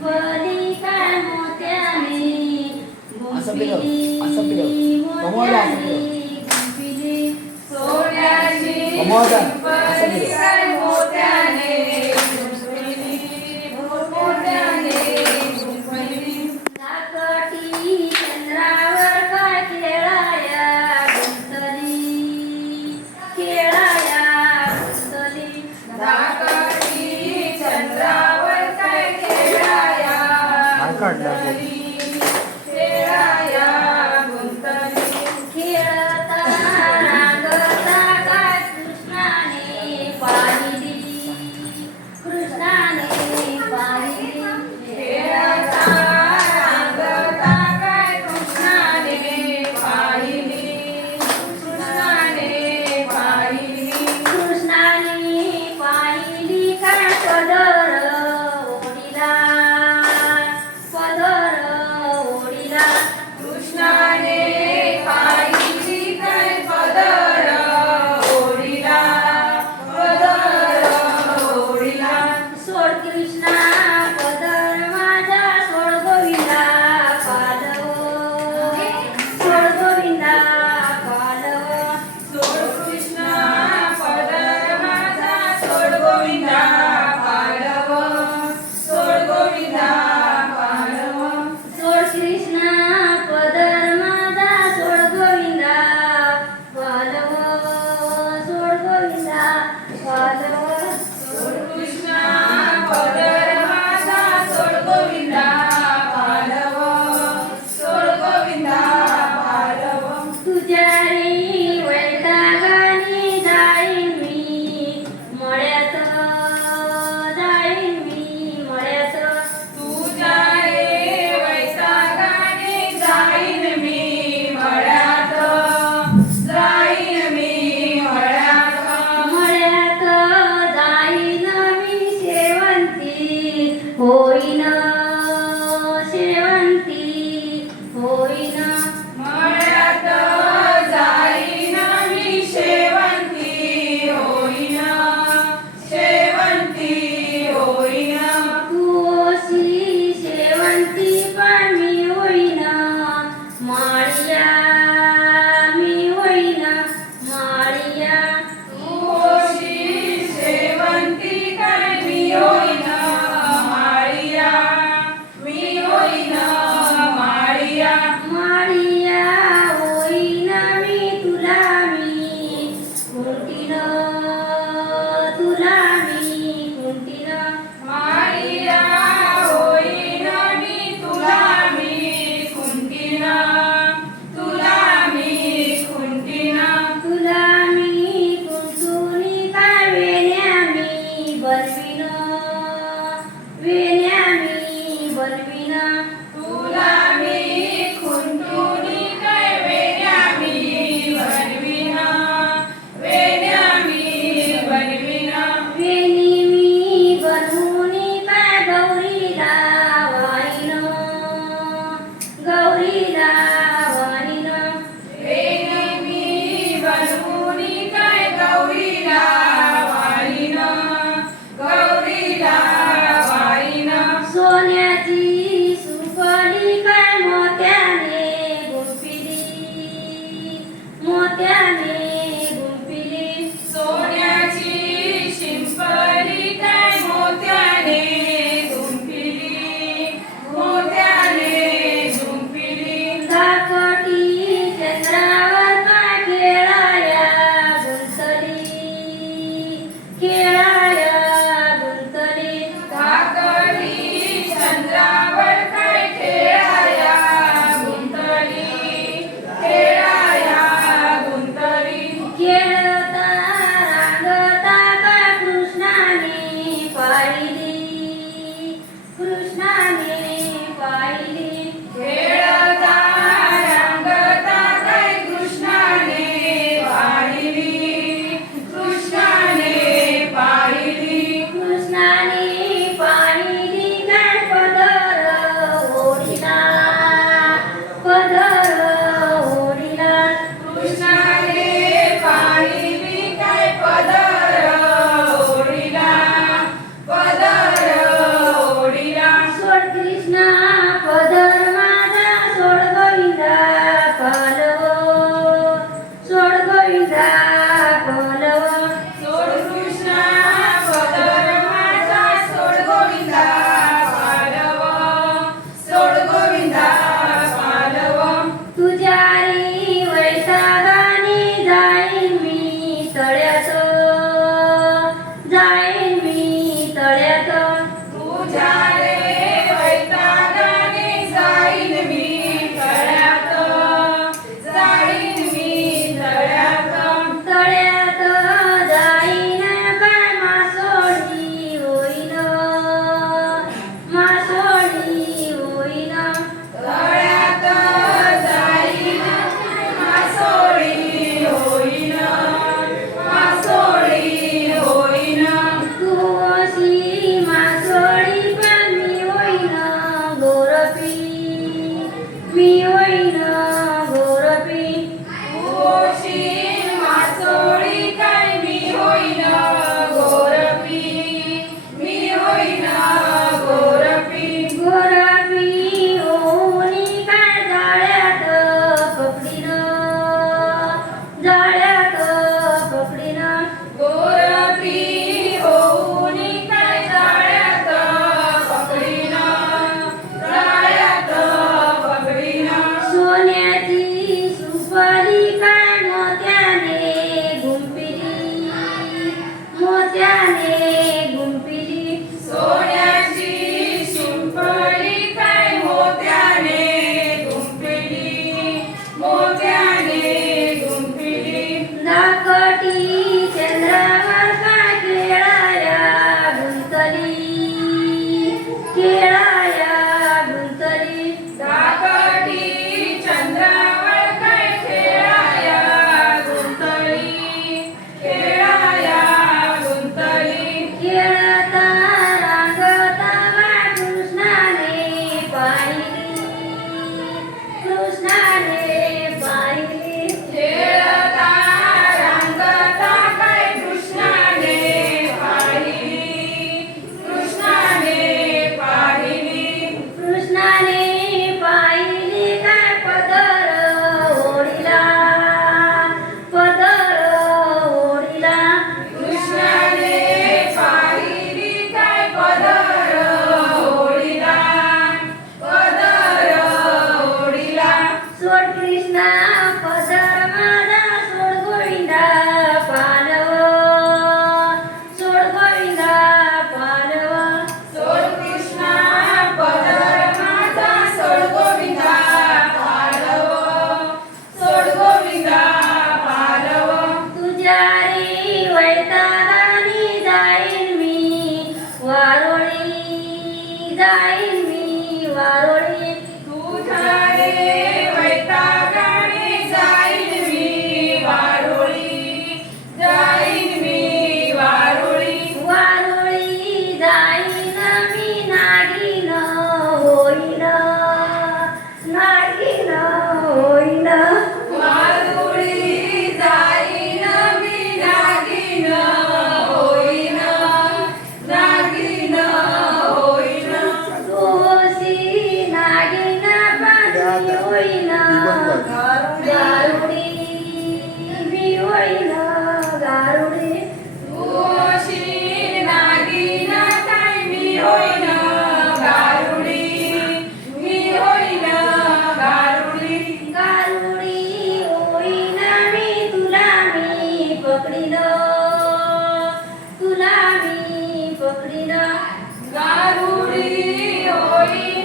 गुंफली काय मोत्याने असं फिरव, असं फिरव. कमवलं असं फिरव. गुंफली सोन्याची कमवलं असं गुंफली फिरव. काय मोत्याने गुंफली मोत्याने गुंफली धाकटी चंद्रावर काय खेळाया गुंतली खेळाया गुंतली धाकटी चंद्रावर काय खेळाया काय काढलं? खेळाया गुंतली खेळता रांगता काय कृष्णाने पाहिली कृष्णाने पाहिली खेळता रांगता काय कृष्णाने पाहिली कृष्णाने पाहिली कृष्णाने पाहिली काय पदर ओढीला पदर ओढीला कृष्णाने पाहिली काय पदर ओढीला पदर ओढीला सोड कृष्णा पदर माझा सोड गोविंदा पालव सोड गोविंदा पालव सोड कृष्णा पदर माझा सोड गोविंदा पालव सोड गोविंदा पालव सोड कृष्णा पदर माझा सोड गोविंदा पालव सोड गोविंदा पालव सोड कृष्णा पदर माझा सोड गोविंदा पालव सोड गोविंदा पालव तुझ्या रे वैतागाने जाईन मी मळ्यात जाईन मी मळ्यात तुझ्या रे वैतागाने जाईन मी मळ्यात जाईन मी मळ्यात मळ्यात जाईन मी शेवंती होईन शेवंती होईन मळ्यात जाईन मी शेवंती होईन शेवंती होईन तुळशी शेवंती पण मी होईन माळिया मी होईन माळिया तुळशी शेवंती काय मी होईन माळिया जाईन मी वारुळी तुझ्या रे वैतागाने जाईन मी वारुळी, जाईन मी वारुळी. वारुळी जाईन मी नागिन होईन नागिन होईन वारुळी जाईन मी नागिन होईन, नागिन होईन. तुळशी नागिन पाणी होईन गारुडी मी होईन गारुडी तुळशी नागिन काय मी होईन गारुडी, मी होईन गारुडी. गारुडी होईन मी पकडीन तुला मी पकडीन गारुडी होईन